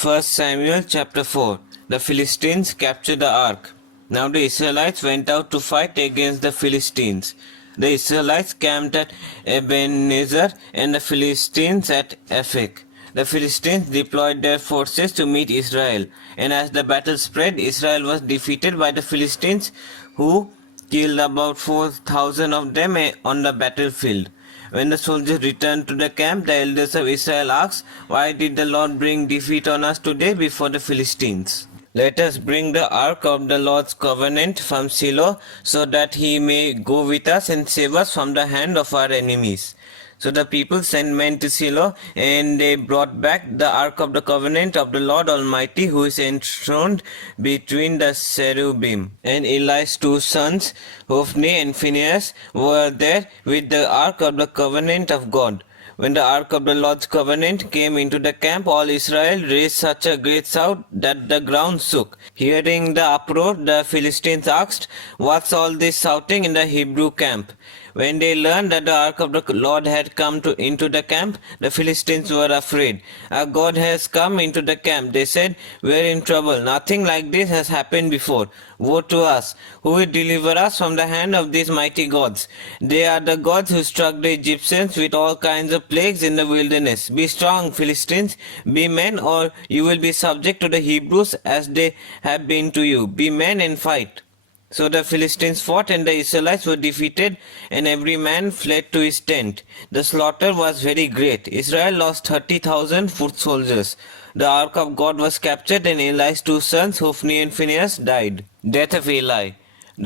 1 Samuel chapter 4. The Philistines capture the ark. Now the Israelites went out to fight against the Philistines. The Israelites camped at Ebenezer and the Philistines at Aphek. The Philistines deployed their forces to meet Israel, and as the battle spread, Israel was defeated by the Philistines, who killed about 4,000 of them on the battlefield. When the soldiers returned to the camp, the elders of Israel asked, "Why did the Lord bring defeat on us today before the Philistines? Let us bring the ark of the Lord's covenant from Shiloh, so that he may go with us and save us from the hand of our enemies." So the people sent men to Shiloh, and they brought back the ark of the covenant of the Lord Almighty, who is enthroned between the cherubim. And Eli's two sons, Hophni and Phinehas, were there with the ark of the covenant of God. When the ark of the Lord's covenant came into the camp, all Israel raised such a great shout that the ground shook. Hearing the uproar, the Philistines asked, "What's all this shouting in the Hebrew camp?" When they learned that the ark of the Lord had come into the camp, the Philistines were afraid. "Our God has come into the camp," they said. "We're in trouble. Nothing like this has happened before. Woe to us! Who will deliver us from the hand of these mighty gods? They are the gods who struck the Egyptians with all kinds of plagues in the wilderness. Be strong, Philistines. Be men, or you will be subject to the Hebrews as they have been to you. Be men and fight." So the Philistines fought, and the Israelites were defeated, and every man fled to his tent. The slaughter was very great. Israel lost 30,000 foot soldiers. The ark of God was captured, and Eli's two sons, Hophni and Phinehas, died. Death of Eli.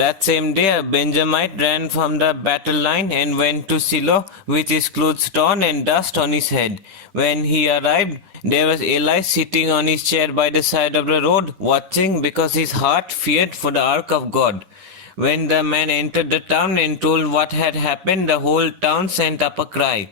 That same day a Benjamite ran from the battle line and went to Shiloh with his clothes torn and dust on his head. When he arrived, there was Eli sitting on his chair by the side of the road, watching, because his heart feared for the ark of God. When the man entered the town and told what had happened, the whole town sent up a cry.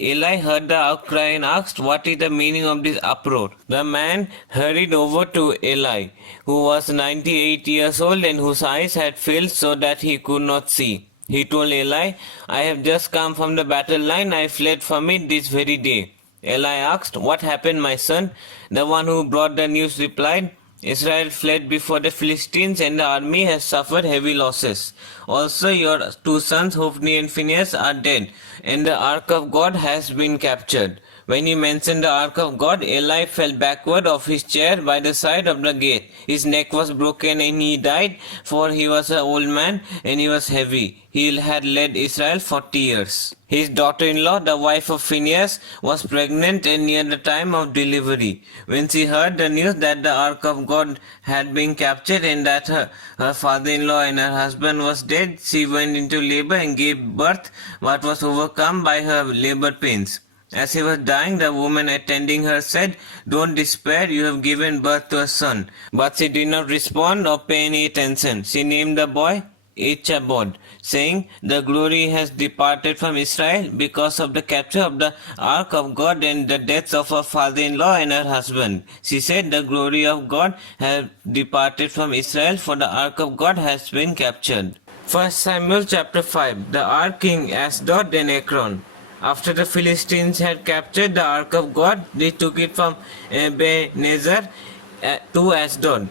Eli heard the outcry and asked, "What is the meaning of this uproar?" The man hurried over to Eli, who was 98 years old and whose eyes had failed so that he could not see. He told Eli, "I have just come from the battle line. I fled from it this very day." Eli asked, "What happened, my son?" The one who brought the news replied, "Israel fled before the Philistines, and the army has suffered heavy losses. Also your two sons, Hophni and Phinehas, are dead, and the ark of God has been captured." When he mentioned the ark of God, Eli fell backward off his chair by the side of the gate. His neck was broken and he died, for he was an old man and he was heavy. He had led Israel 40 years. His daughter-in-law, the wife of Phinehas, was pregnant and near the time of delivery. When she heard the news that the ark of God had been captured and that her father-in-law and her husband was dead, she went into labor and gave birth, but was overcome by her labor pains. As he was dying, the woman attending her said, "Don't despair, you have given birth to a son." But she did not respond or pay any attention. She named the boy Ichabod, saying, "The glory has departed from Israel because of the capture of the ark of God and the deaths of her father-in-law and her husband." She said, "The glory of God has departed from Israel, for the ark of God has been captured." 1 Samuel chapter 5. The ark King Ashdod and Ekron. After the Philistines had captured the ark of God, they took it from Ebenezer to Ashdod.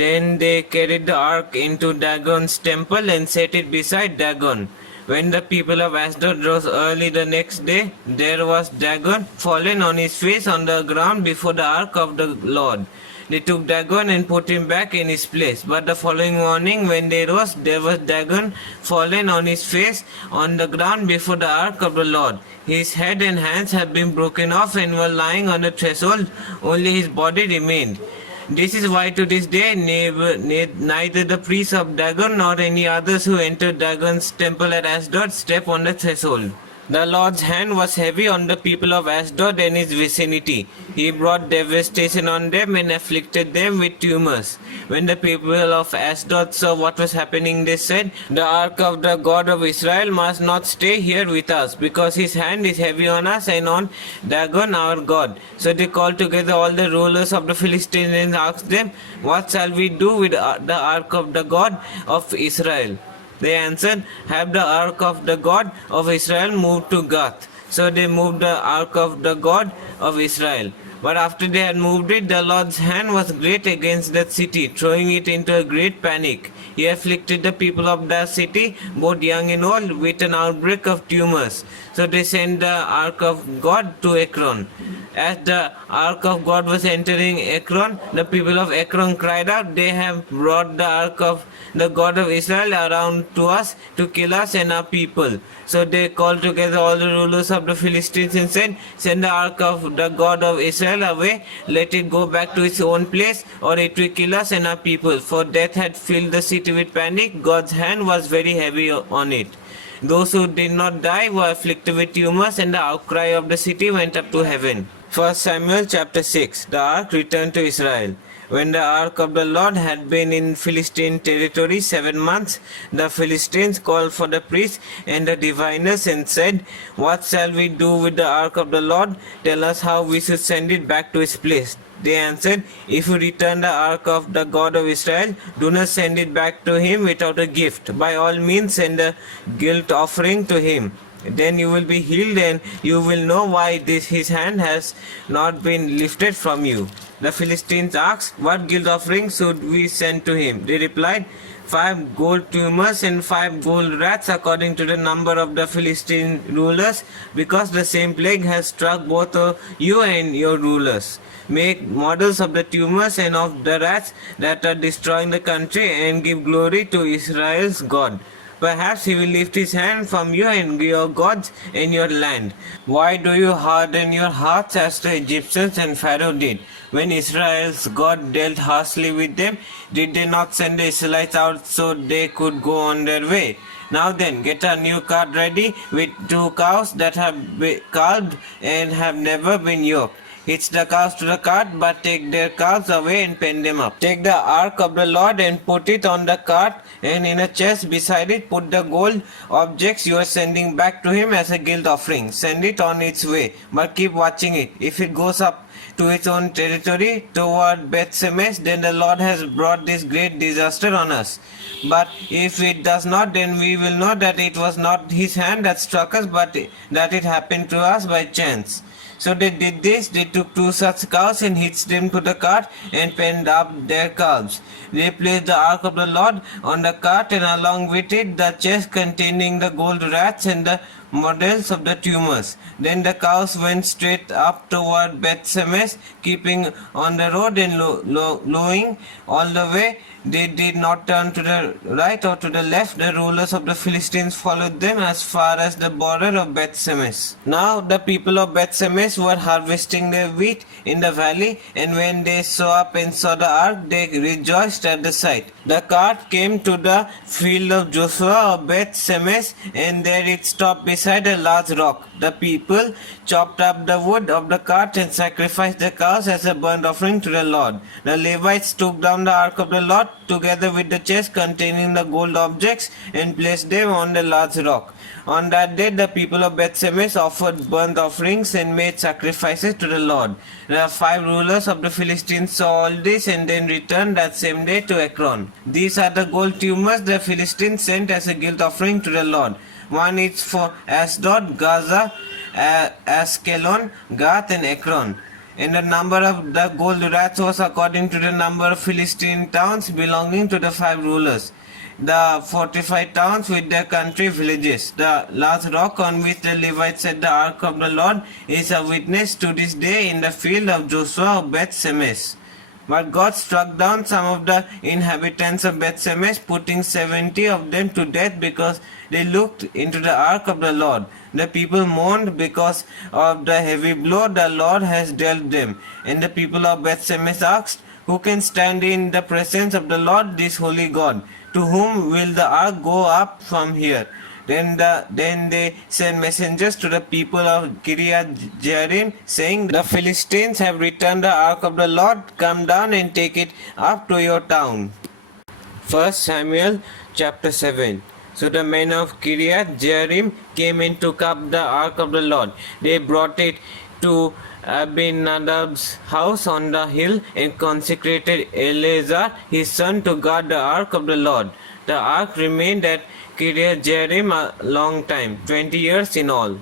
Then they carried the ark into Dagon's temple and set it beside Dagon. When the people of Ashdod rose early the next day, there was Dagon fallen on his face on the ground before the ark of the Lord. They took Dagon and put him back in his place. But the following morning, when they rose, there was Dagon fallen on his face on the ground before the ark of the Lord. His head and hands had been broken off and were lying on the threshold, only his body remained. This is why to this day neither the priests of Dagon nor any others who entered Dagon's temple at Ashdod step on the threshold. The Lord's hand was heavy on the people of Ashdod and its vicinity. He brought devastation on them and afflicted them with tumors. When the people of Ashdod saw what was happening, they said, "The ark of the God of Israel must not stay here with us, because his hand is heavy on us and on Dagon our God." So they called together all the rulers of the Philistines and asked them, "What shall we do with the ark of the God of Israel?" They answered, "Have the ark of the God of Israel moved to Gath." So they moved the ark of the God of Israel. But after they had moved it, the Lord's hand was great against that city, throwing it into a great panic. He afflicted the people of that city, both young and old, with an outbreak of tumors. So they sent the ark of God to Ekron. As the ark of God was entering Ekron, the people of Ekron cried out, "They have brought the ark of the God of Israel around to us to kill us and our people." So they called together all the rulers of the Philistines and said, "Send the ark of the God of Israel away, let it go back to its own place, or it will kill us and our people." For death had filled the city with panic. God's hand was very heavy on it. Those who did not die were afflicted with tumors, and the outcry of the city went up to heaven. 1 Samuel chapter 6. The ark returned to Israel. When the ark of the Lord had been in Philistine territory 7 months, the Philistines called for the priests and the diviners and said, "What shall we do with the ark of the Lord? Tell us how we should send it back to its place." They answered, "If you return the ark of the God of Israel, do not send it back to him without a gift. By all means send a guilt offering to him. Then you will be healed, and you will know why his hand has not been lifted from you." The Philistines asked, "What guilt offering should we send to him?" They replied, 5 gold tumors and 5 gold rats, according to the number of the Philistine rulers, because the same plague has struck both you and your rulers. Make models of the tumors and of the rats that are destroying the country, and give glory to Israel's God. Perhaps he will lift his hand from you and your gods in your land. Why do you harden your hearts as the Egyptians and Pharaoh did? When Israel's God dealt harshly with them, did they not send the Israelites out so they could go on their way? Now then, get a new cart ready with 2 cows that have been calved and have never been yoked. Hitch the cows to the cart, but take their calves away and pen them up. Take the ark of the Lord and put it on the cart, and in a chest beside it put the gold objects you are sending back to him as a guilt offering. Send it on its way, but keep watching it. If it goes up to its own territory toward Beth-Shemesh, then the Lord has brought this great disaster on us. But if it does not, then we will know that it was not his hand that struck us, but that it happened to us by chance. So they did this. They took 2 such cows and hitched them to the cart and penned up their calves. They placed the ark of the Lord on the cart, and along with it the chest containing the gold rats and the models of the tumors. Then the cows went straight up toward Beth-Shemesh, keeping on the road and lowing all the way. They did not turn to the right or to the left. The rulers of the Philistines followed them as far as the border of Beth-Shemesh. Now the people of Beth-Shemesh were harvesting their wheat in the valley, and when they saw up and saw the ark, they rejoiced at the sight. The cart came to the field of Joshua of Beth-Shemesh, and there it stopped beside a large rock. The people chopped up the wood of the cart and sacrificed the cows as a burnt offering to the Lord. The Levites took down the ark of the Lord together with the chest containing the gold objects and placed them on the large rock. On that day the people of Beth-Shemesh offered burnt offerings and made sacrifices to the Lord. The 5 rulers of the Philistines saw all this and then returned that same day to Ekron. These are the gold tumors the Philistines sent as a guilt offering to the Lord. One is for Ashdod, Gaza, Askelon, Gath and Ekron. And the number of the gold rats was according to the number of Philistine towns belonging to the 5 rulers. The 45 towns with their country villages. The large rock on which the Levites set the ark of the Lord is a witness to this day in the field of Joshua of Beth-Shemesh. But God struck down some of the inhabitants of Beth-Shemesh, putting 70 of them to death because they looked into the ark of the Lord. The people mourned because of the heavy blow the Lord has dealt them. And the people of Beth-Shemesh asked, "Who can stand in the presence of the Lord, this holy God? To whom will the ark go up from here?" Then they sent messengers to the people of Kiriath Jearim, saying, "The Philistines have returned the ark of the Lord. Come down and take it up to your town." 1 Samuel chapter 7. So the men of Kiriath Jearim came and took up the ark of the Lord. They brought it to Abinadab's house on the hill and consecrated Eleazar his son to guard the ark of the Lord. The ark remained at Kiriath Jearim a long time, 20 years in all.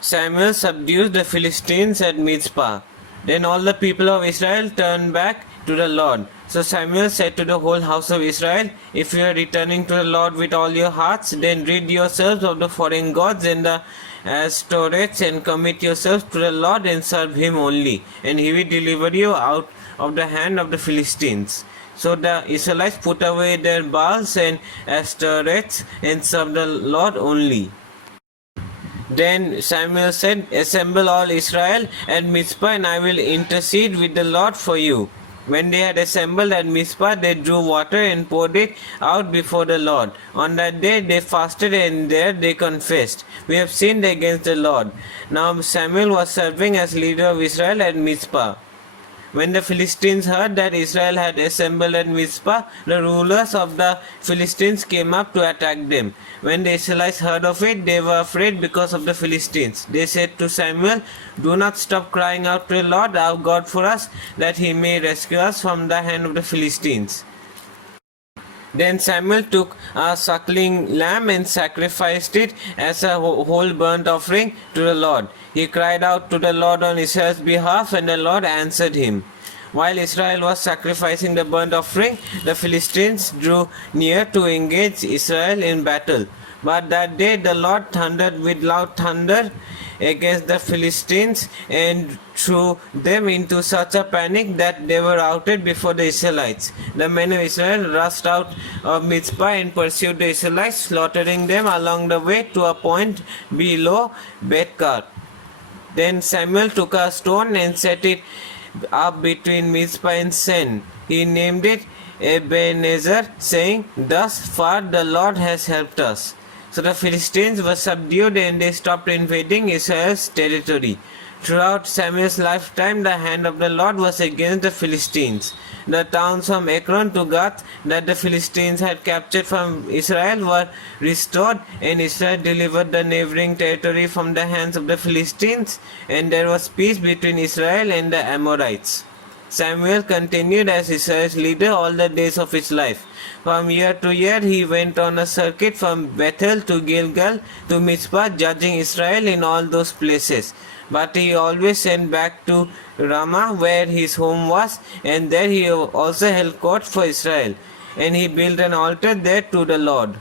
Samuel subdues the Philistines at Mizpah. Then all the people of Israel turned back to the Lord. So Samuel said to the whole house of Israel, if you are returning to the Lord with all your hearts, then rid yourselves of the foreign gods and the Astoreths, and commit yourselves to the Lord and serve him only, and he will deliver you out of the hand of the Philistines. So the Israelites put away their Baals and Astoreths and served the Lord only. Then Samuel said, assemble all Israel at Mizpah, and I will intercede with the Lord for you. When they had assembled at Mizpah, they drew water and poured it out before the Lord. On that day they fasted, and there they confessed, we have sinned against the Lord. Now Samuel was serving as leader of Israel at Mizpah. When the Philistines heard that Israel had assembled at Mizpah, the rulers of the Philistines came up to attack them. When the Israelites heard of it, they were afraid because of the Philistines. They said to Samuel, do not stop crying out to the Lord our God for us, that he may rescue us from the hand of the Philistines. Then Samuel took a suckling lamb and sacrificed it as a whole burnt offering to the Lord. He cried out to the Lord on Israel's behalf, and the Lord answered him. While Israel was sacrificing the burnt offering, the Philistines drew near to engage Israel in battle. But that day the Lord thundered with loud thunder against the Philistines and threw them into such a panic that they were routed before the Israelites. The men of Israel rushed out of Mizpah and pursued the Israelites, slaughtering them along the way to a point below Bethkar. Then Samuel took a stone and set it up between Mizpah and Sen. He named it Ebenezer, saying, thus far the Lord has helped us. So the Philistines were subdued and they stopped invading Israel's territory. Throughout Samuel's lifetime, the hand of the Lord was against the Philistines. The towns from Ekron to Gath that the Philistines had captured from Israel were restored, and Israel delivered the neighboring territory from the hands of the Philistines, and there was peace between Israel and the Amorites. Samuel continued as Israel's leader all the days of his life. From year to year he went on a circuit from Bethel to Gilgal to Mizpah, judging Israel in all those places. But he always sent back to Ramah, where his home was, and there he also held court for Israel. And he built an altar there to the Lord.